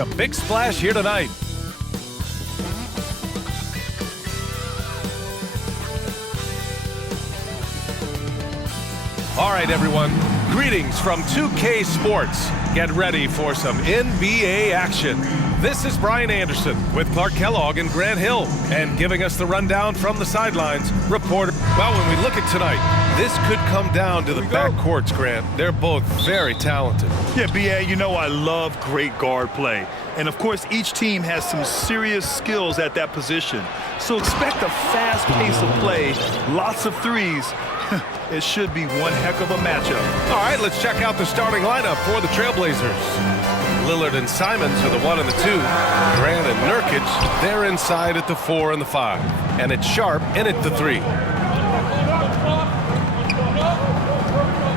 A big splash here tonight. All right, everyone. Greetings from 2K Sports. Get ready for some NBA action. This is Brian Anderson with Clark Kellogg and Grant Hill. And giving us the rundown from the sidelines, reporter. Well, when we look at tonight, this could come down to the backcourts, Grant. They're both very talented. Yeah, B.A., you know I love great guard play. And, of course, each team has some serious skills at that position. So expect a fast pace of play, lots of threes. It should be one heck of a matchup. All right, let's check out the starting lineup for the Trailblazers. Lillard and Simons are the 1 and the 2. Grant and Nurkic, they're inside at the 4 and the 5. And it's Sharp in at the 3.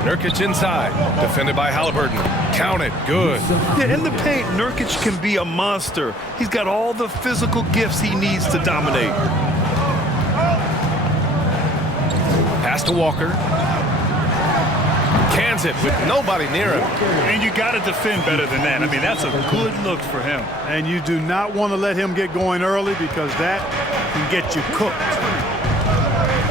Nurkic inside, defended by Haliburton. Count it, good. Yeah, in the paint, Nurkic can be a monster. He's got all the physical gifts he needs to dominate. Pass to Walker. Cans it with nobody near him. And you got to defend better than that. I mean, that's a good look for him. And you do not want to let him get going early because that can get you cooked.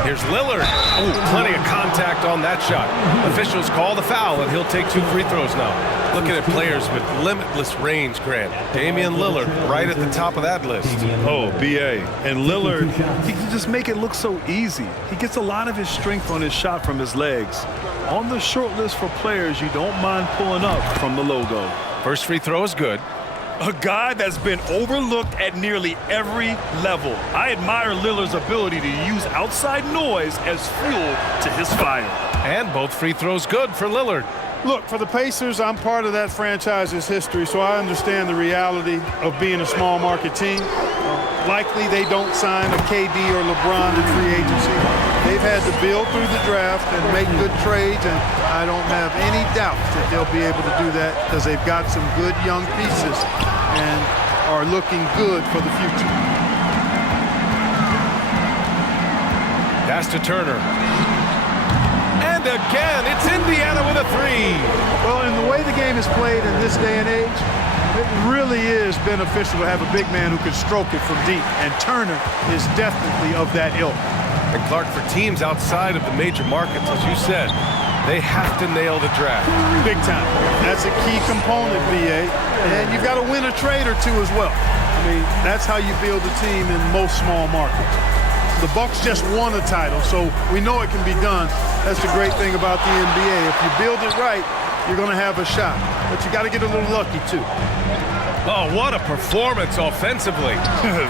Here's Lillard. Oh, plenty of contact on that shot. Officials call the foul, and he'll take 2 free throws now. Looking at players with limitless range, Grant. Damian Lillard right at the top of that list. Oh, B.A. And Lillard, he can just make it look so easy. He gets a lot of his strength on his shot from his legs. On the short list for players you don't mind pulling up from the logo. First free throw is good. A guy that's been overlooked at nearly every level. I admire Lillard's ability to use outside noise as fuel to his fire. And both free throws good for Lillard. Look, for the Pacers, I'm part of that franchise's history, so I understand the reality of being a small market team. Likely they don't sign a KD or LeBron in free agency. They've had to build through the draft and make good trades, and I don't have any doubt that they'll be able to do that because they've got some good young pieces and are looking good for the future. Pass to Turner. And again, it's Indiana with a 3. Well, in the way the game is played in this day and age, it really is beneficial to have a big man who can stroke it from deep, and Turner is definitely of that ilk. And Clark, for teams outside of the major markets, as you said, they have to nail the draft. Big time. That's a key component, B.A. And you've got to win a trade or two as well. I mean, that's how you build a team in most small markets. The Bucks just won a title, so we know it can be done. That's the great thing about the NBA. If you build it right, you're going to have a shot. But you got to get a little lucky, too. Oh, what a performance offensively.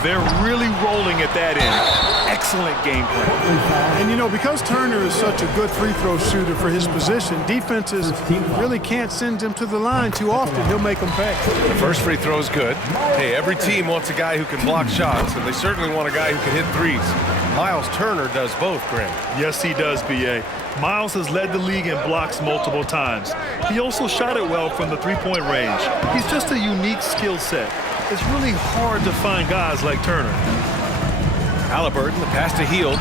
They're really rolling at that end. Excellent game plan. And, you know, because Turner is such a good free throw shooter for his position, defenses really can't send him to the line too often. He'll make them pay. The first free throw is good. Hey, every team wants a guy who can block shots, and they certainly want a guy who can hit threes. Miles Turner does both, Grant. Yes, he does, B.A. Miles has led the league in blocks multiple times. He also shot it well from the three-point range. He's just a unique skill set. It's really hard to find guys like Turner. Haliburton, the pass to Hield.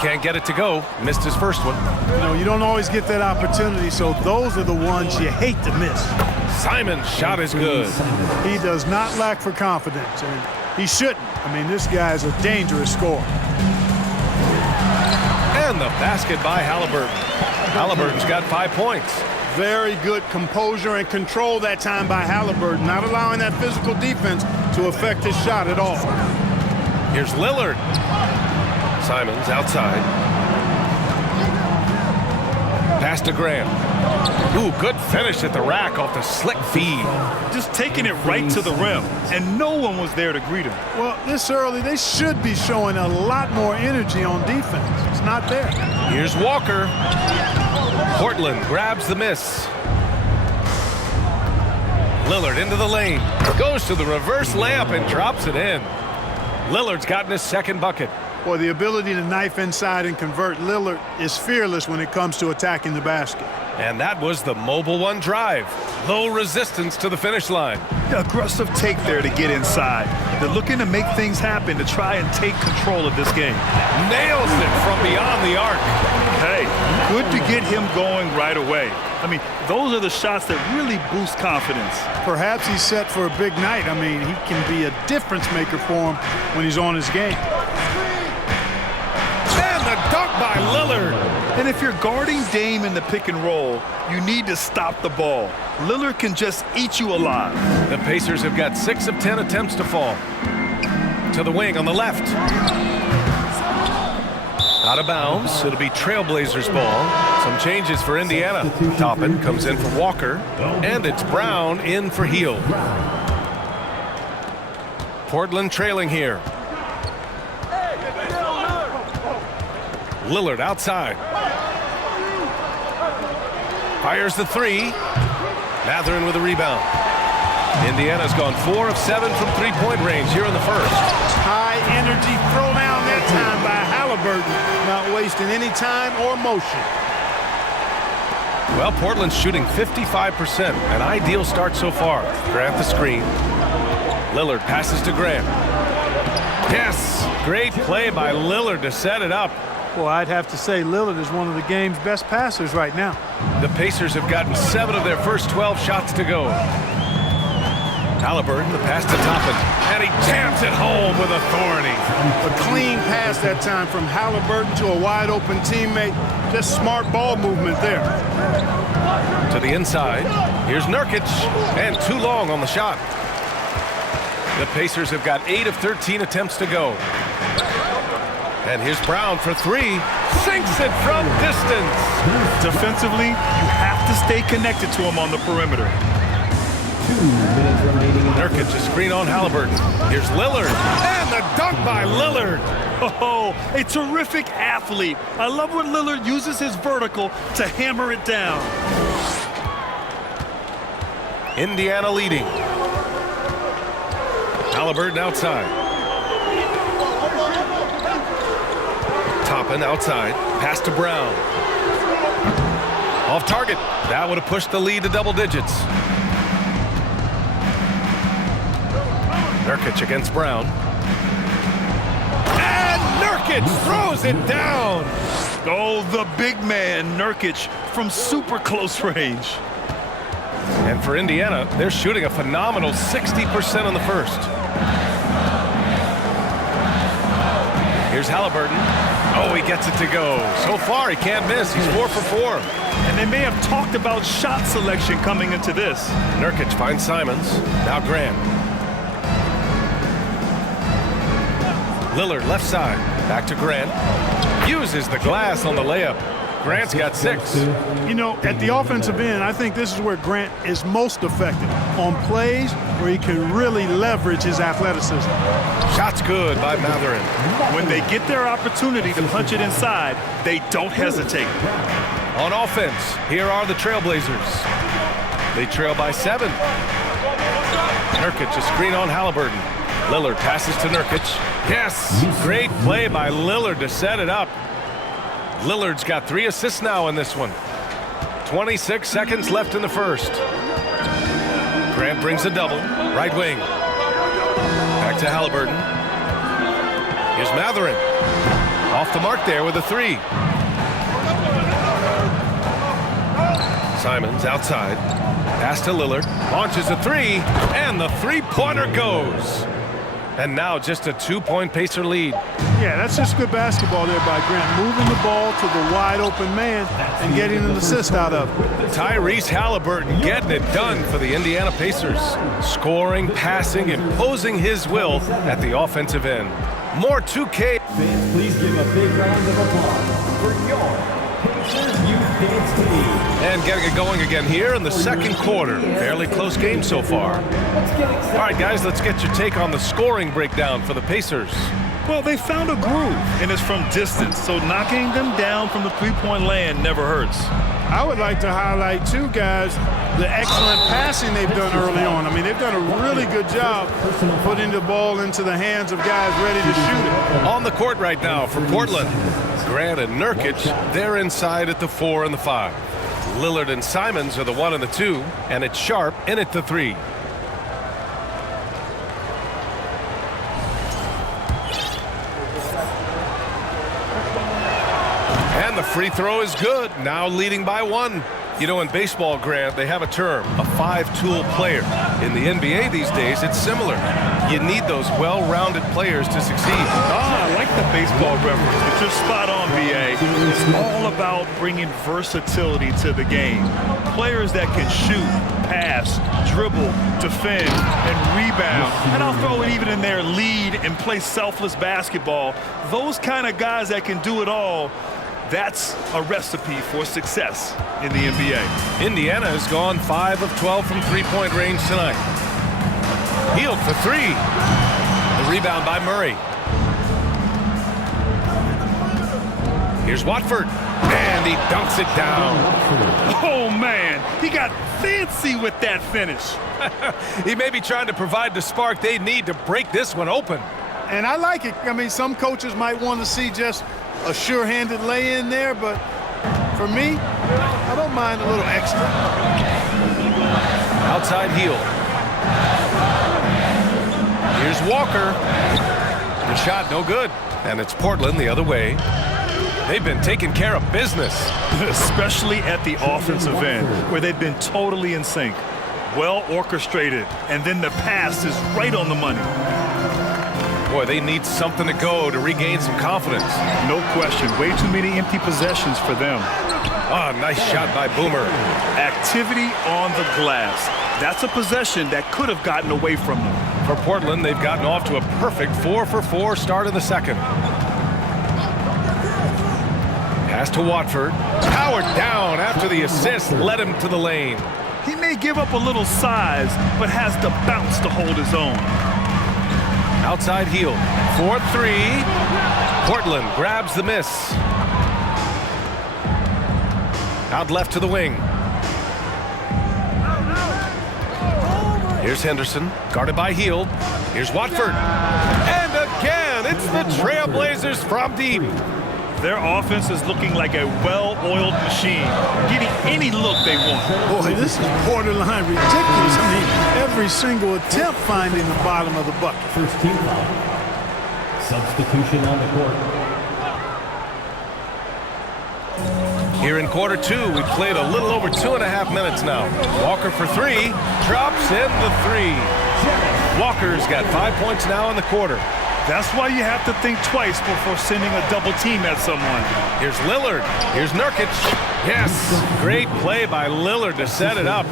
Can't get it to go. Missed his first one. You know, you don't always get that opportunity, so those are the ones you hate to miss. Simon's shot is good. He does not lack for confidence, and he shouldn't. I mean, this guy's a dangerous scorer. And the basket by Haliburton. Haliburton's got 5 points. Very good composure and control that time by Haliburton, not allowing that physical defense to affect his shot at all. Here's Lillard. Simons outside. Pass to Graham. Ooh, good finish at the rack off the slick feed. Just taking it right to the rim, and no one was there to greet him. Well, this early, they should be showing a lot more energy on defense. It's not there. Here's Walker. Portland grabs the miss. Lillard into the lane. Goes to the reverse layup and drops it in. Lillard's gotten his second bucket. Boy, the ability to knife inside and convert Lillard is fearless when it comes to attacking the basket. And that was the Mobile One drive. Low resistance to the finish line. Aggressive take there to get inside. They're looking to make things happen to try and take control of this game. Nails it from beyond the arc. Hey, good to get him going right away. I mean, those are the shots that really boost confidence. Perhaps he's set for a big night. I mean, he can be a difference maker for him when he's on his game. And the dunk by Lillard. And if you're guarding Dame in the pick and roll, you need to stop the ball. Lillard can just eat you alive. The Pacers have got 6 of 10 attempts to fall. To the wing on the left. Out of bounds. It'll be Trailblazers ball. Some changes for Indiana. Toppin comes in for Walker. And it's Brown in for Heel. Portland trailing here. Lillard outside. Fires the three. Mathurin with a rebound. Indiana's gone 4 of 7 from three-point range here in the first. High energy throwdown that time by Haliburton. Not wasting any time or motion. Well, Portland's shooting 55%. An ideal start so far. Grant the screen. Lillard passes to Grant. Yes! Great play by Lillard to set it up. Well, I'd have to say Lillard is one of the game's best passers right now. The Pacers have gotten 7 of their first 12 shots to go. Haliburton, the pass to Toppin, and he jams it home with authority. A clean pass that time from Haliburton to a wide-open teammate. Just smart ball movement there. To the inside. Here's Nurkic, and too long on the shot. The Pacers have got 8 of 13 attempts to go. And here's Brown for 3. Sinks it from distance. Defensively, you have to stay connected to him on the perimeter. 2 minutes remaining. Nurkic, a screen on Haliburton. Here's Lillard. And the dunk by Lillard. Oh, a terrific athlete. I love when Lillard uses his vertical to hammer it down. Indiana leading. Haliburton outside. Toppin outside. Pass to Brown. Off target. That would have pushed the lead to double digits. Nurkic against Brown. And Nurkic throws it down. Oh, the big man, Nurkic, from super close range. And for Indiana, they're shooting a phenomenal 60% on the first. Here's Haliburton. Oh, he gets it to go. So far, he can't miss. He's 4 for 4. And they may have talked about shot selection coming into this. Nurkic finds Simons. Now Grant. Lillard left side. Back to Grant. Uses the glass on the layup. Grant's got 6. You know, at the offensive end, I think this is where Grant is most effective. On plays where he can really leverage his athleticism. Shot's good by Mathurin. When they get their opportunity to punch it inside, they don't hesitate. On offense, here are the Trailblazers. They trail by 7. Nurkic, a screen on Haliburton. Lillard passes to Nurkic. Yes! Great play by Lillard to set it up. Lillard's got 3 assists now in this one. 26 seconds left in the first. Grant brings a double. Right wing. Back to Haliburton. Here's Mathurin. Off the mark there with a 3. Simons outside. Pass to Lillard. Launches a 3. And the three-pointer goes. And now just a 2-point Pacer lead. Yeah, that's just good basketball there by Grant. Moving the ball to the wide open man and getting an assist out of it. Tyrese Haliburton getting it done for the Indiana Pacers. Scoring, passing, imposing his will at the offensive end. More 2K. Fans, please give a big round of applause for your Pacers Youth Dance Team. And getting it going again here in the second quarter. Fairly close game so far. All right, guys, let's get your take on the scoring breakdown for the Pacers. Well, they found a groove, and it's from distance, so knocking them down from the three-point land never hurts. I would like to highlight, too, guys, the excellent passing they've done early on. I mean, they've done a really good job putting the ball into the hands of guys ready to shoot it. On the court right now for Portland, Grant and Nurkic, they're inside at the 4 and the 5. Lillard and Simons are the 1 and the 2, and it's Sharp in at the 3. And the free throw is good. Now leading by 1. You know, in baseball, Grant, they have a term, a 5-tool player. In the NBA these days, it's similar. You need those well-rounded players to succeed. I like the baseball reference, but you're spot on, BA. It's all about bringing versatility to the game. Players that can shoot, pass, dribble, defend, and rebound. And I'll throw it even in there, lead and play selfless basketball. Those kind of guys that can do it all, that's a recipe for success in the NBA. Indiana has gone 5 of 12 from three-point range tonight. Hield for 3. The rebound by Murray. Here's Watford, and he dunks it down. Oh, man, he got fancy with that finish. He may be trying to provide the spark they need to break this one open. And I like it. I mean, some coaches might want to see just a sure-handed lay-in there, but for me, I don't mind a little extra. Outside heel. Here's Walker. The shot no good. And it's Portland the other way. They've been taking care of business. Especially at the offensive end, where they've been totally in sync. Well orchestrated, and then the pass is right on the money. Boy, they need something to go to regain some confidence. No question. Way too many empty possessions for them. Ah, nice shot by Boomer. Activity on the glass. That's a possession that could have gotten away from them. For Portland, they've gotten off to a perfect 4-for-4 start in the second. Pass to Watford. Powered down after the assist led him to the lane. He may give up a little size, but has the bounce to hold his own. Outside heel. 4-3. Portland grabs the miss. Out left to the wing. Here's Henderson, guarded by Hield. Here's Watford. And again, it's the Trailblazers from deep. Their offense is looking like a well-oiled machine, getting any look they want. Boy, this is borderline ridiculous. I mean, every single attempt finding the bottom of the bucket. First team foul. Substitution on the court. Here in quarter 2, we've played a little over 2.5 minutes now. Walker for 3, drops in the 3. Walker's got 5 points now in the quarter. That's why you have to think twice before sending a double team at someone. Here's Lillard. Here's Nurkic. Yes, great play by Lillard to set it up.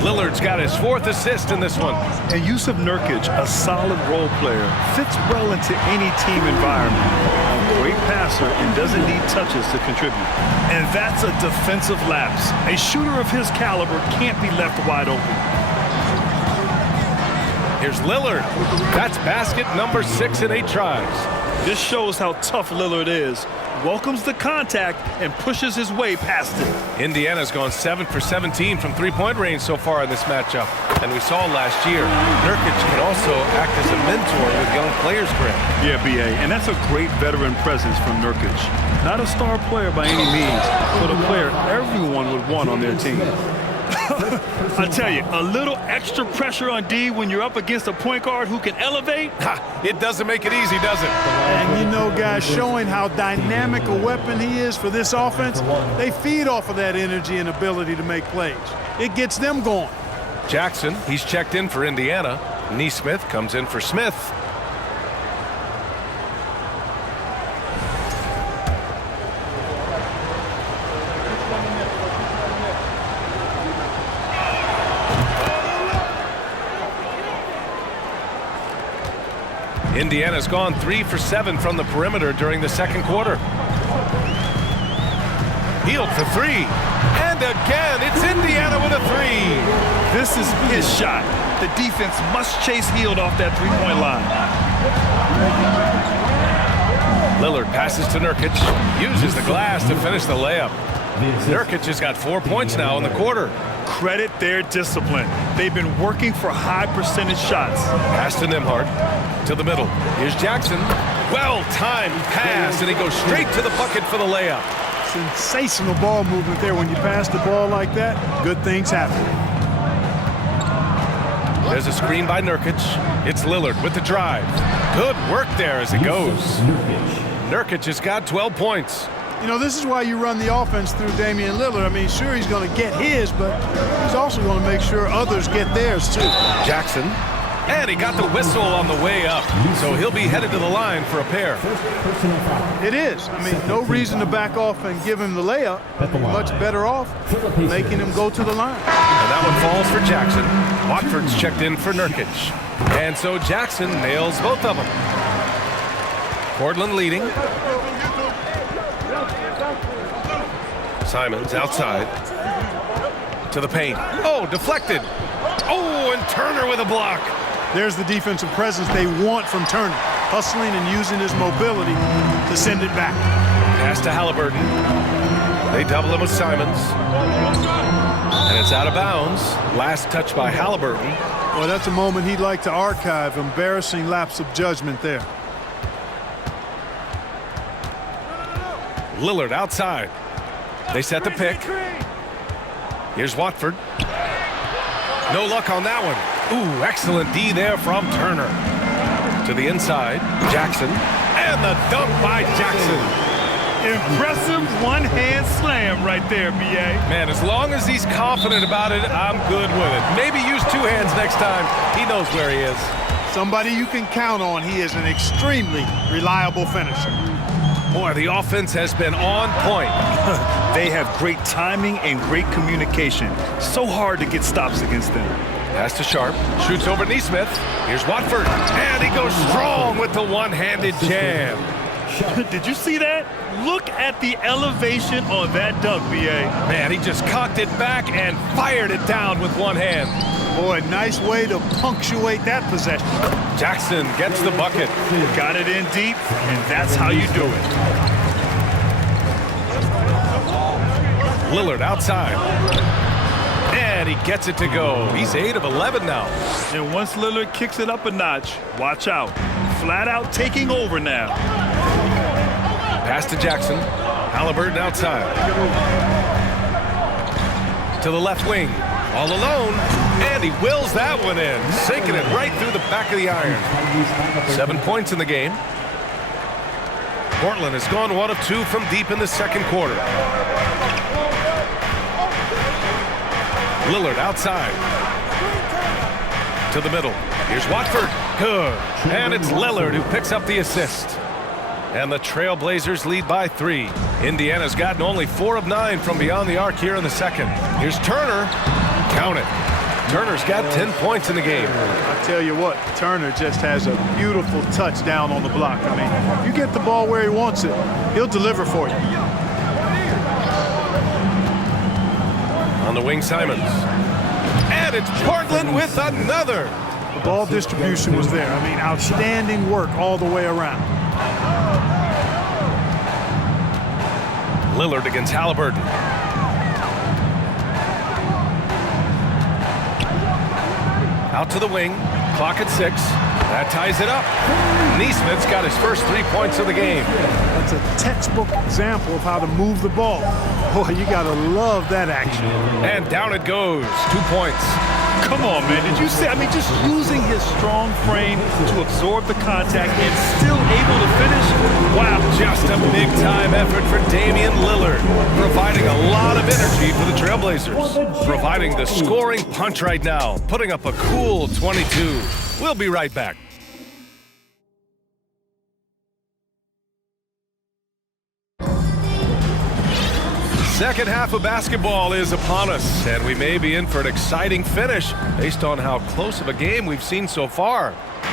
Lillard's got his 4th assist in this one. And Yusuf Nurkic, a solid role player, fits well into any team environment. A great passer and doesn't need touches to contribute. And that's a defensive lapse. A shooter of his caliber can't be left wide open. Here's Lillard. That's basket number 6 in 8 tries. This shows how tough Lillard is. Welcomes the contact and pushes his way past it. Indiana's gone 7 for 17 from three-point range so far in this matchup. And we saw last year, Nurkic can also act as a mentor with young players, Grant. Yeah, B.A., and that's a great veteran presence from Nurkic. Not a star player by any means, but a player everyone would want on their team. I tell you, a little extra pressure on D when you're up against a point guard who can elevate. It doesn't make it easy, does it? And you know, guys, showing how dynamic a weapon he is for this offense, they feed off of that energy and ability to make plays. It gets them going. Jackson, he's checked in for Indiana. Nesmith comes in for Smith. Indiana's gone 3 for 7 from the perimeter during the second quarter. Hield for 3. And again, it's Indiana with a 3. This is his shot. The defense must chase Hield off that three-point line. Lillard passes to Nurkic. Uses the glass to finish the layup. Nurkic has got 4 points now in the quarter. Credit their discipline. They've been working for high percentage shots. Pass to Nembhard. To the middle. Here's Jackson. Well-timed pass, and he goes straight to the bucket for the layup. Sensational ball movement there. When you pass the ball like that, good things happen. There's a screen by Nurkic. It's Lillard with the drive. Good work there as it goes. Nurkic has got 12 points. You know, this is why you run the offense through Damian Lillard. I mean, sure, he's going to get his, but he's also going to make sure others get theirs, too. Jackson. And he got the whistle on the way up, so he'll be headed to the line for a pair. It is. I mean, no reason to back off and give him the layup. Much better off making him go to the line. And that one falls for Jackson. Watford's checked in for Nurkic. And so Jackson nails both of them. Portland leading. Simons outside. To the paint. Oh, deflected. Oh, and Turner with a block. There's the defensive presence they want from Turner. Hustling and using his mobility to send it back. Pass to Haliburton. They double him with Simons. And it's out of bounds. Last touch by Haliburton. Well, that's a moment he'd like to archive. Embarrassing lapse of judgment there. Lillard outside. They set the pick. Here's Watford. No luck on that one. Ooh, excellent D there from Turner. To the inside, Jackson. And the dunk by Jackson. Impressive one-hand slam right there, B.A. Man, as long as he's confident about it, I'm good with it. Maybe use two hands next time. He knows where he is. Somebody you can count on. He is an extremely reliable finisher. Boy, the offense has been on point. They have great timing and great communication. So hard to get stops against them. Pass to Sharp. Shoots over Neesmith. Here's Watford. And he goes strong with the one-handed jam. Did you see that? Look at the elevation on that dunk, B.A. Man, he just cocked it back and fired it down with one hand. Boy, nice way to punctuate that possession. Jackson gets the bucket. Got it in deep, and that's how you do it. Lillard outside. And he gets it to go. He's 8 of 11 now. And once Lillard kicks it up a notch, watch out. Flat out taking over now. Pass to Jackson. Haliburton outside. To the left wing. All alone. And he wills that one in. Sinking it right through the back of the iron. 7 points in the game. Portland has gone 1 of 2 from deep in the second quarter. Lillard outside. To the middle. Here's Watford. Good. And it's Lillard who picks up the assist. And the Trailblazers lead by 3. Indiana's gotten only 4 of 9 from beyond the arc here in the second. Here's Turner. Count it. Turner's got 10 points in the game. I tell you what, Turner just has a beautiful touch down on the block. I mean, if you get the ball where he wants it, he'll deliver for you. On the wing, Simons. And it's Portland with another. The ball distribution was there. I mean, outstanding work all the way around. Lillard against Haliburton. Out to the wing. Clock at 6. That ties it up. Neesmith's got his first 3 points of the game. That's a textbook example of how to move the ball. Boy, you got to love that action. And down it goes. 2 points. Come on, man. Did you see? I mean, just using his strong frame to absorb the contact and still able to finish. Wow, just a big-time effort for Damian Lillard, providing a lot of energy for the Trailblazers, providing the scoring punch right now, putting up a cool 22. We'll be right back. Second half of basketball is upon us, and we may be in for an exciting finish based on how close of a game we've seen so far.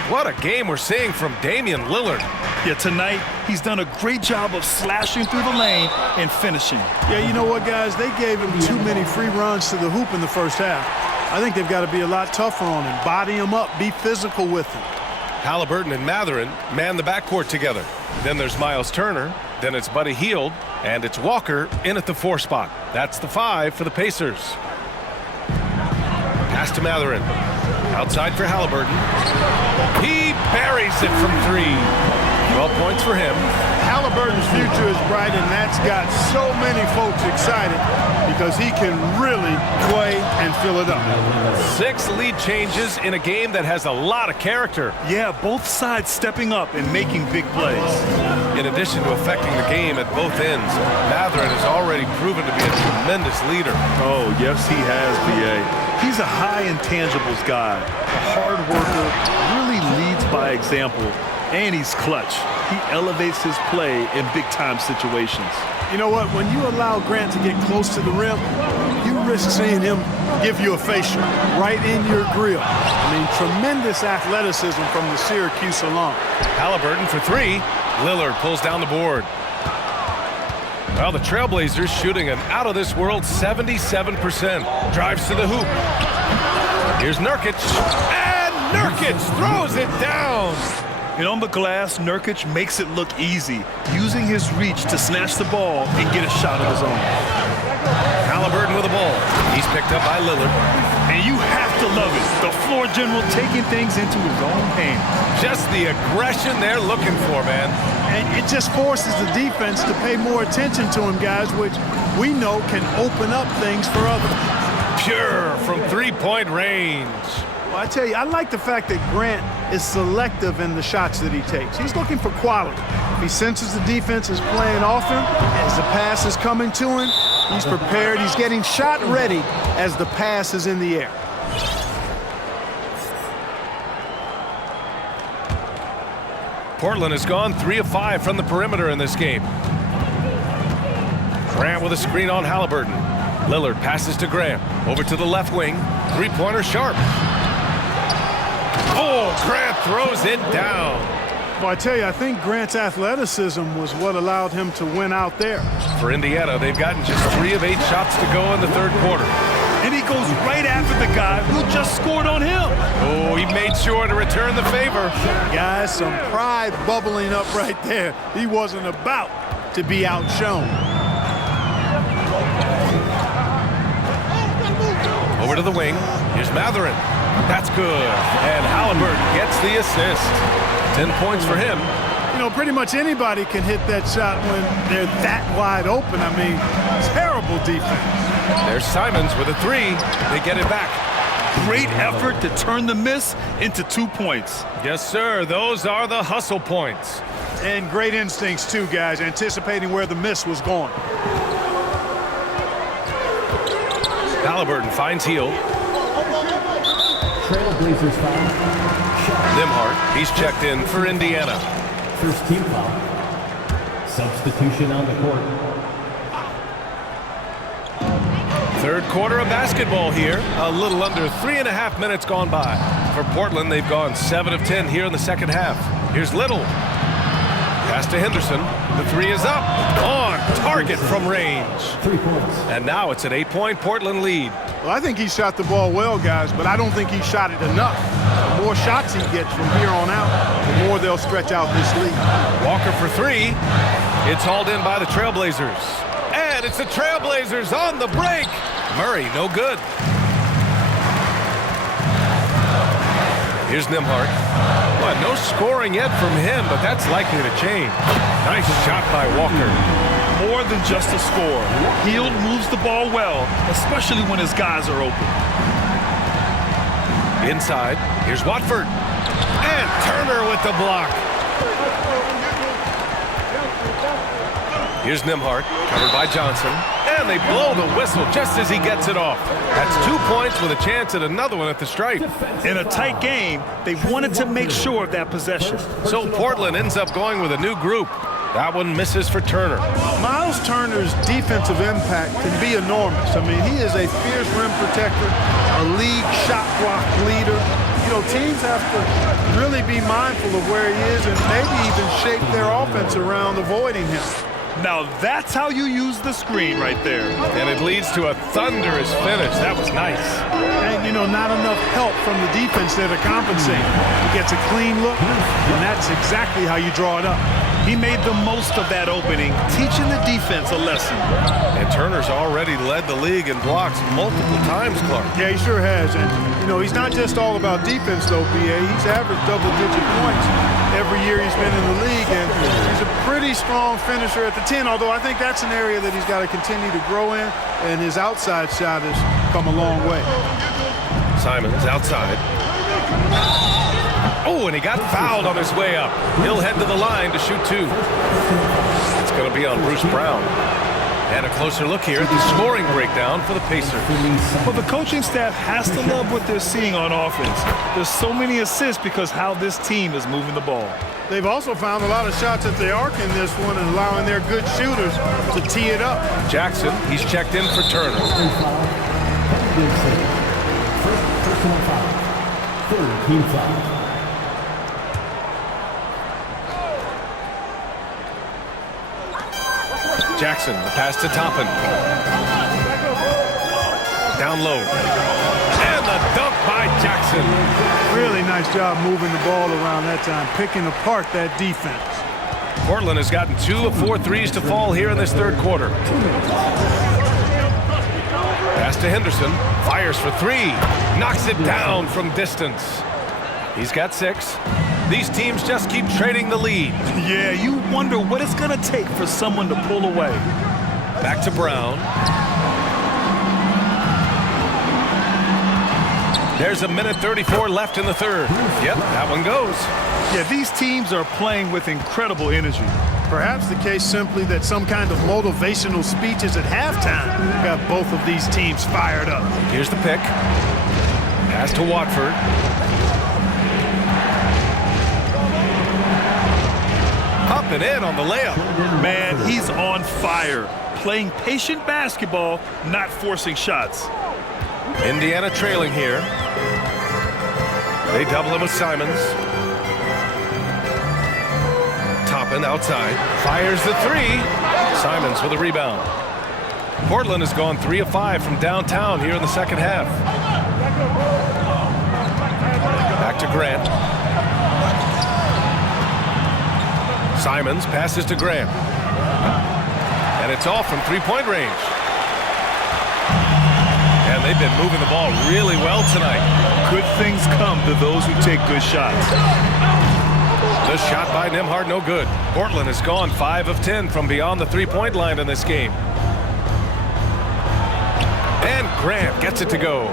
What a game we're seeing from Damian Lillard. Yeah, tonight he's done a great job of slashing through the lane and finishing. Yeah, you know what, guys? They gave him too many free runs to the hoop in the first half. I think they've got to be a lot tougher on him, body him up, be physical with him. Haliburton and Mathurin man the backcourt together. Then there's Miles Turner. Then it's Buddy Hield. And it's Walker in at the 4 spot. That's the 5 for the Pacers. Pass to Mathurin. Outside for Haliburton. He buries it from 3. 12 points for him. Haliburton's future is bright, and that's got so many folks excited because he can really play and fill it up. 6 lead changes in a game that has a lot of character. Yeah, both sides stepping up and making big plays. In addition to affecting the game at both ends, Mathurin has already proven to be a tremendous leader. Oh, yes, he has, B.A. He's a high intangibles guy, a hard worker, really leads by example, and he's clutch. He elevates his play in big-time situations. You know what? When you allow Grant to get close to the rim, you risk seeing him give you a facial right in your grill. I mean, tremendous athleticism from the Syracuse alum. Haliburton for 3. Lillard pulls down the board. Well, the Trailblazers shooting an out-of-this-world 77%. Drives to the hoop. Here's Nurkic. And Nurkic throws it down. And on the glass, Nurkic makes it look easy, using his reach to snatch the ball and get a shot of his own. Haliburton with the ball. He's picked up by Lillard. And you have to love it. The floor general taking things into his own hands. Just the aggression they're looking for, man. And it just forces the defense to pay more attention to him, guys, which we know can open up things for others. Pure from three-point range. Well, I tell you, I like the fact that Grant is selective in the shots that he takes. He's looking for quality. If he senses the defense is playing off him, as the pass is coming to him, he's prepared. He's getting shot ready as the pass is in the air. Portland has gone 3 of 5 from the perimeter in this game. Grant with a screen on Haliburton. Lillard passes to Grant. Over to the left wing. Three-pointer sharp. Oh, Grant throws it down. Well, I tell you, I think Grant's athleticism was what allowed him to win out there. For Indiana, they've gotten just 3 of 8 shots to go in the third quarter. And he goes right after the guy who just scored on him. Oh, he made sure to return the favor. Guys, some pride bubbling up right there. He wasn't about to be outshone. Over to the wing. Here's Mathurin. That's good. And Haliburton gets the assist. 10 points for him. You know, pretty much anybody can hit that shot when they're that wide open. I mean, terrible defense. There's Simons with a 3. They get it back. Great effort to turn the miss into 2 points. Yes, sir. Those are the hustle points. And great instincts, too, guys, anticipating where the miss was going. Haliburton finds Heel. Trailblazers foul. Nembhard, he's checked in for Indiana. First team foul. Substitution on the court. Third quarter of basketball here. A little under 3.5 minutes gone by. For Portland, they've gone 7 of 10 here in the second half. Here's Little. Pass to Henderson. The 3 is up. On target from range. 3 points. And now it's an 8-point Portland lead. Well, I think he shot the ball well, guys, but I don't think he shot it enough. The more shots he gets from here on out, the more they'll stretch out this lead. Walker for 3. It's hauled in by the Trailblazers. And it's the Trailblazers on the break. Murray, no good. Here's Nembhard. Well, no scoring yet from him, but that's likely to change. Nice shot by Walker. More than just a score. Hield moves the ball well, especially when his guys are open. Inside, here's Watford. And Turner with the block. Here's Nembhard, covered by Johnson. And they blow the whistle just as he gets it off. That's 2 points with a chance at another one at the stripe. In a tight game, they wanted to make sure of that possession. So Portland ends up going with a new group. That one misses for Turner. Miles Turner's defensive impact can be enormous. I mean, he is a fierce rim protector, a league shot block leader. You know, teams have to really be mindful of where he is and maybe even shape their offense around avoiding him. Now that's how you use the screen right there. And it leads to a thunderous finish. That was nice. And, you know, not enough help from the defense there to compensate. He gets a clean look, and that's exactly how you draw it up. He made the most of that opening, teaching the defense a lesson. And Turner's already led the league in blocks multiple times, Clark. Yeah, he sure has. And, you know, he's not just all about defense, though, B.A. He's averaged double-digit points every year he's been in the league, and he's a pretty strong finisher at the 10, although I think that's an area that he's got to continue to grow in, and his outside shot has come a long way. Simons outside. Oh, and he got fouled on his way up. He'll head to the line to shoot two. It's going to be on Bruce Brown. And a closer look here at the scoring breakdown for the Pacers. Well, the coaching staff has to love what they're seeing on offense. There's so many assists because how this team is moving the ball. They've also found a lot of shots at the arc in this one and allowing their good shooters to tee it up. Jackson, he's checked in for Turner. First personal foul. Third team foul. Jackson, the pass to Toppin. Down low. And the dunk by Jackson. Really nice job moving the ball around that time, picking apart that defense. Portland has gotten 2 of 4 threes to fall here in this third quarter. Pass to Henderson. Fires for 3. Knocks it down from distance. He's got 6. These teams just keep trading the lead. Yeah, you wonder what it's going to take for someone to pull away. Back to Brown. There's a minute 34 left in the third. Yep, that one goes. Yeah, these teams are playing with incredible energy. Perhaps the case simply that some kind of motivational speeches at halftime got both of these teams fired up. Here's the pick. Pass to Watford. Up and in on the layup. Man, he's on fire. Playing patient basketball, not forcing shots. Indiana trailing here. They double him with Simons. Toppin outside. Fires the 3. Simons with a rebound. Portland has gone 3 of 5 from downtown here in the second half. Back to Grant. Simons passes to Grant. And it's off from three-point range. And they've been moving the ball really well tonight. Good things come to those who take good shots. The shot by Nembhard, no good. Portland has gone 5 of 10 from beyond the three-point line in this game. And Grant gets it to go.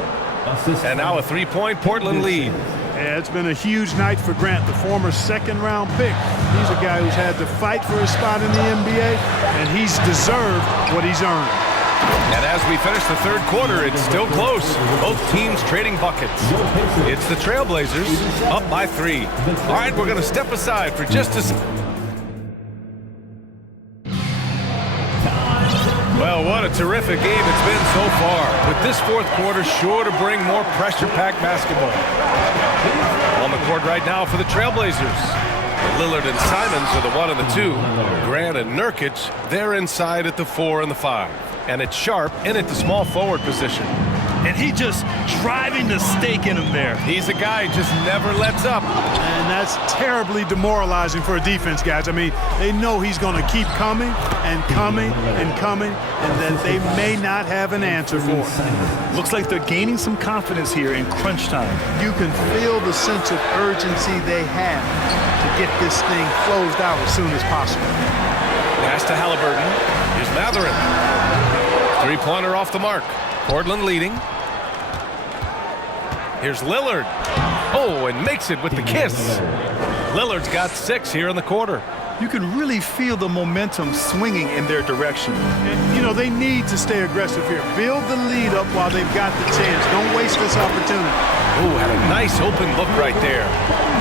And now a 3-point Portland lead. Yeah, it's been a huge night for Grant, the former second-round pick. He's a guy who's had to fight for a spot in the NBA, and he's deserved what he's earned. And as we finish the third quarter, it's still close. Both teams trading buckets. It's the Trailblazers up by 3. All right, we're going to step aside for just a second. Well, what a terrific game it's been so far. With this fourth quarter sure to bring more pressure-packed basketball. On the court right now for the Trailblazers. Lillard and Simons are the 1 and the 2. Grant and Nurkic, they're inside at the 4 and the 5. And it's Sharp in at the small forward position. And he just driving the stake in him there. He's a guy who just never lets up. And that's terribly demoralizing for a defense, guys. I mean, they know he's going to keep coming and coming and coming, and that they may not have an answer for it. Looks like they're gaining some confidence here in crunch time. You can feel the sense of urgency they have to get this thing closed out as soon as possible. Pass to Haliburton. Here's Mathurin. Three-pointer off the mark. Portland leading. Here's Lillard. Oh, and makes it with the kiss. Lillard's got 6 here in the quarter. You can really feel the momentum swinging in their direction. And, you know, they need to stay aggressive here. Build the lead up while they've got the chance. Don't waste this opportunity. Oh, had a nice open look right there.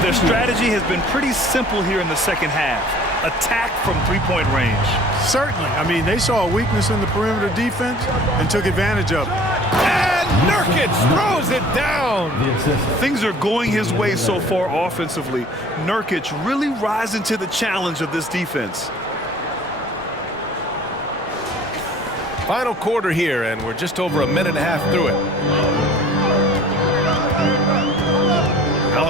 Their strategy has been pretty simple here in the second half. Attack from three-point range. Certainly. I mean, they saw a weakness in the perimeter defense and took advantage of it. And Nurkic throws it down. Things are going his way so far offensively. Nurkic really rising to the challenge of this defense. Final quarter here, and we're just over a minute and a half through it.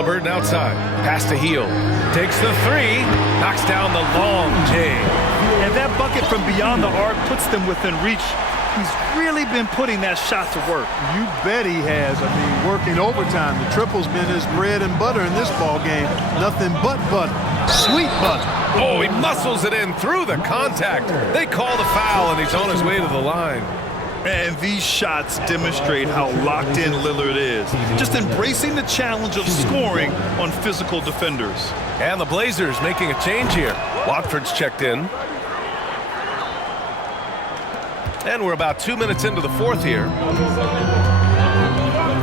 Haliburton outside. Pass to Heel. Takes the three. Knocks down the long J. And that bucket from beyond the arc puts them within reach. He's really been putting that shot to work. You bet he has. I mean, working overtime. The triple's been his bread and butter in this ball game. Nothing but butter. Sweet butter. Oh, he muscles it in through the contact. They call the foul, and he's on his way to the line. And these shots demonstrate how locked in Lillard is. Just embracing the challenge of scoring on physical defenders. And the Blazers making a change here. Watford's checked in. And we're about 2 minutes into the fourth here.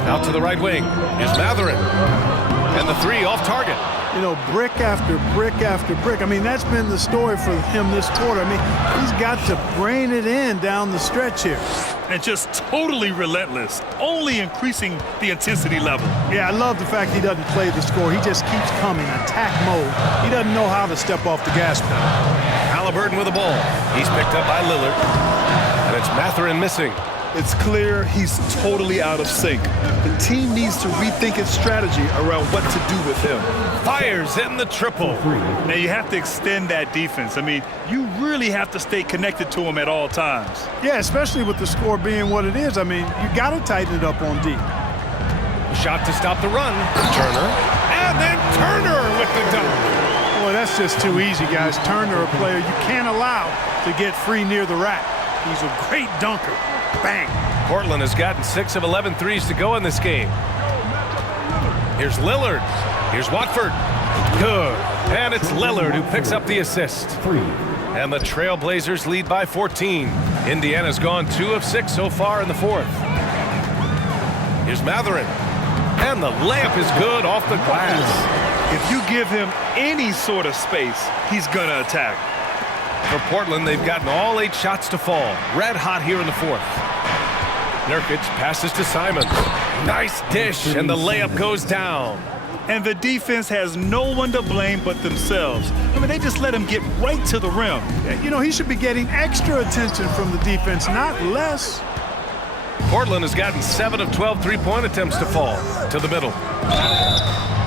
Out to the right wing is Mathurin. And the three off target. You know, brick after brick after brick. I mean, that's been the story for him this quarter. I mean, he's got to brain it in down the stretch here. And just totally relentless, only increasing the intensity level. Yeah, I love the fact he doesn't play the score. He just keeps coming, attack mode. He doesn't know how to step off the gas pedal. Haliburton with the ball. He's picked up by Lillard. And it's Mathurin missing. It's clear he's totally out of sync. The team needs to rethink its strategy around what to do with him. Fires in the triple. Now you have to extend that defense. I mean, you really have to stay connected to him at all times. Yeah, especially with the score being what it is. I mean, you got to tighten it up on D. Shot to stop the run. Turner. And then Turner with the dunk. Boy, that's just too easy, guys. Turner, a player you can't allow to get free near the rack. He's a great dunker. Bang. Portland has gotten 6 of 11 threes to go in this game. Here's Lillard. Here's Watford. Good. And it's Lillard who picks up the assist. And the Trailblazers lead by 14. Indiana's gone 2 of 6 so far in the fourth. Here's Mathurin. And the layup is good off the glass. If you give him any sort of space, he's going to attack. For Portland, they've gotten all 8 shots to fall. Red hot here in the fourth. Nurkic passes to Simons. Nice dish, and the layup goes down. And the defense has no one to blame but themselves. I mean, they just let him get right to the rim. You know, he should be getting extra attention from the defense, not less. Portland has gotten 7 of 12 three-point attempts to fall to the middle.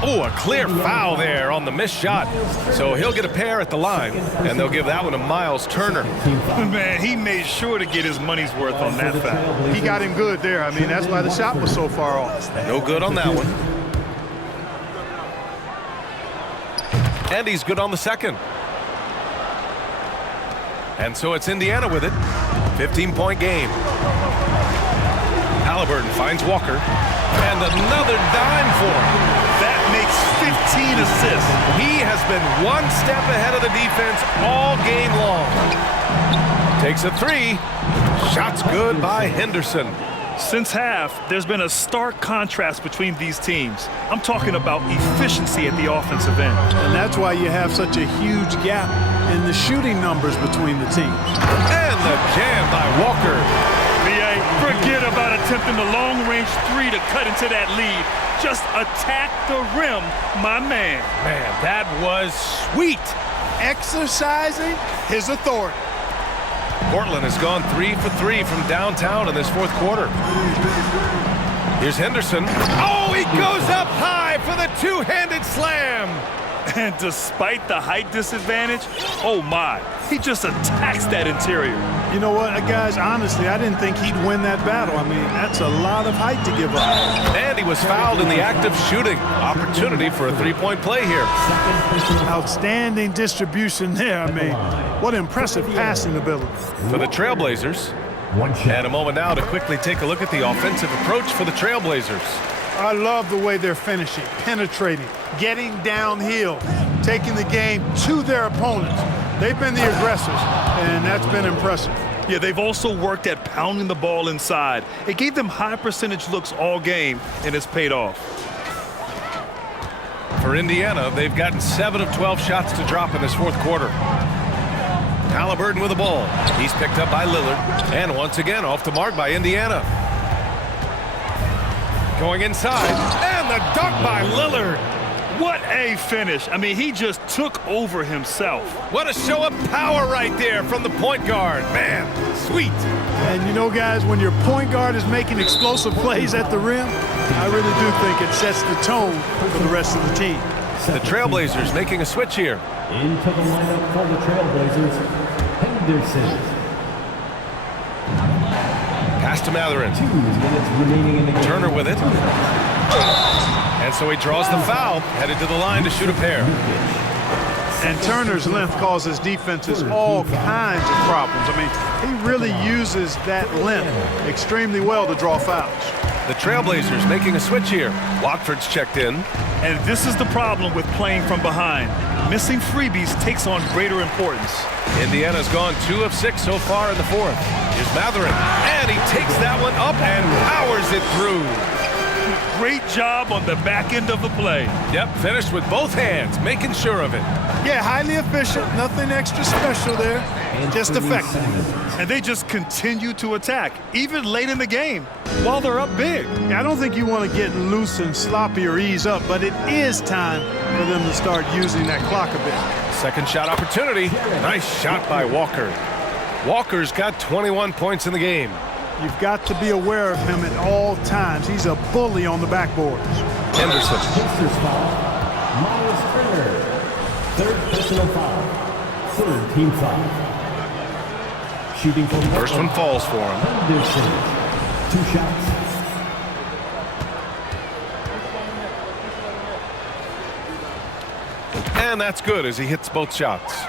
Oh, a clear foul there on the missed shot. So he'll get a pair at the line, and they'll give that one to Miles Turner. Man, he made sure to get his money's worth on that foul. He got him good there. I mean, that's why the shot was so far off. No good on that one. And he's good on the second. And so it's Indiana with it. 15-point game. Haliburton finds Walker. And another dime for him. That makes 15 assists. He has been one step ahead of the defense all game long. Takes a three. Shot's good by Henderson. Since half, there's been a stark contrast between these teams. I'm talking about efficiency at the offensive end. And that's why you have such a huge gap in the shooting numbers between the teams. And the jam by Walker. B.A., forget about attempting the long-range three to cut into that lead. Just attack the rim, my man. Man, that was sweet. Exercising his authority. Portland has gone 3 for 3 from downtown in this fourth quarter. Here's Henderson. Oh, he goes up high for the two-handed slam. And despite the height disadvantage, oh my, he just attacks that interior. You know what, guys, honestly, I didn't think he'd win that battle. I mean, that's a lot of height to give up. And he was fouled in the act of shooting. Opportunity for a three-point play here. Outstanding distribution there. I mean, what impressive passing ability. For the Trailblazers. And a moment now to quickly take a look at the offensive approach for the Trailblazers. I love the way they're finishing, penetrating, getting downhill, taking the game to their opponents. They've been the aggressors, and that's been impressive. Yeah, they've also worked at pounding the ball inside. It gave them high percentage looks all game, and it's paid off. For Indiana, they've gotten 7 of 12 shots to drop in this fourth quarter. Haliburton with the ball. He's picked up by Lillard, and once again off the mark by Indiana. Going inside, and the dunk by Lillard. What a finish. I mean, he just took over himself. What a show of power right there from the point guard. Man, sweet. And you know, guys, when your point guard is making explosive plays at the rim, I really do think it sets the tone for the rest of the team. The Trailblazers making a switch here. Into the lineup for the Trailblazers, Henderson. Pass to Matherin. 2 minutes remaining in the game. Turner with it. And so he draws the foul, headed to the line to shoot a pair. And Turner's length causes defenses all kinds of problems. I mean, he really uses that length extremely well to draw fouls. The Trailblazers making a switch here. Watford's checked in. And this is the problem with playing from behind. Missing freebies takes on greater importance. Indiana's gone 2 of 6 so far in the fourth. Here's Matherin, and he takes that one up and powers it through. Great job on the back end of the play. Yep, finished with both hands, making sure of it. Yeah, highly efficient, nothing extra special there, just effective. And they just continue to attack, even late in the game, while they're up big. Yeah, I don't think you want to get loose and sloppy or ease up, but it is time for them to start using that clock a bit. Second shot opportunity. Nice shot by Walker. Walker's got 21 points in the game. You've got to be aware of him at all times. He's a bully on the backboards. Henderson. Pacers foul. Miles Turner. 3rd personal foul. 3rd team foul. Shooting from First one falls for him. Henderson. 2 shots. And that's good as he hits both shots.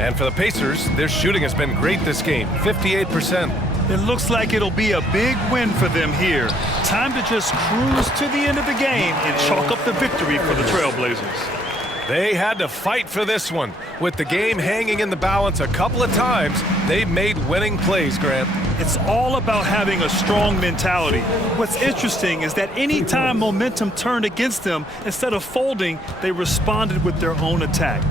And for the Pacers, their shooting has been great this game, 58%. It looks like it'll be a big win for them here. Time to just cruise to the end of the game and chalk up the victory for the Trailblazers. They had to fight for this one. With the game hanging in the balance a couple of times, they made winning plays, Grant. It's all about having a strong mentality. What's interesting is that anytime momentum turned against them, instead of folding, they responded with their own attack.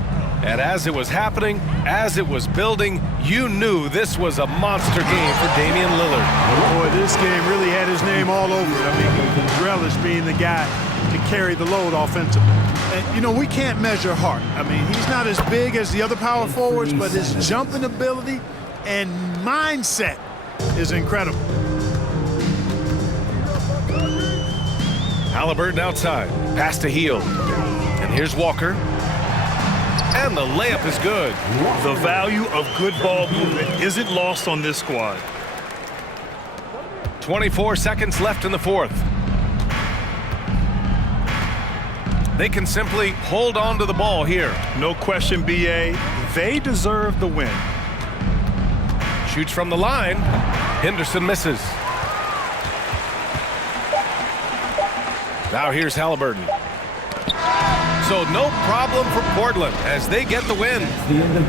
And as it was happening, as it was building, you knew this was a monster game for Damian Lillard. Boy, this game really had his name all over it. I mean, he could relish being the guy to carry the load offensively. And, you know, we can't measure heart. I mean, he's not as big as the other power forwards, but his jumping ability and mindset is incredible. Haliburton outside. Pass to Hield. And here's Walker. And the layup is good. The value of good ball movement isn't lost on this squad. 24 seconds left in the fourth. They can simply hold on to the ball here. No question, BA. They deserve the win. Shoots from the line. Henderson misses. Now here's Haliburton. So no problem for Portland as they get the win.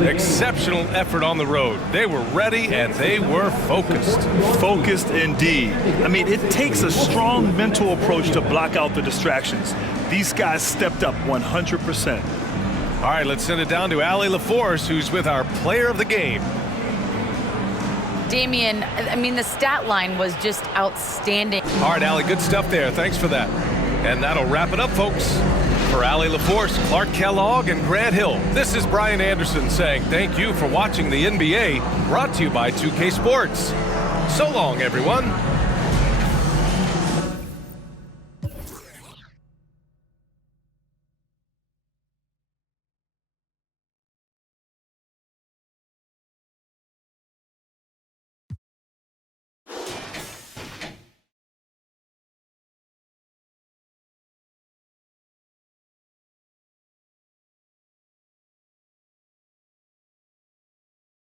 Exceptional effort on the road. They were ready and they were focused. Focused indeed. I mean, it takes a strong mental approach to block out the distractions. These guys stepped up 100%. All right, let's send it down to Allie LaForce, who's with our player of the game. Damian, I mean, the stat line was just outstanding. All right, Allie, good stuff there. Thanks for that. And that'll wrap it up, folks. For Allie LaForce, Clark Kellogg, and Grant Hill, this is Brian Anderson saying thank you for watching the NBA, brought to you by 2K Sports. So long, everyone.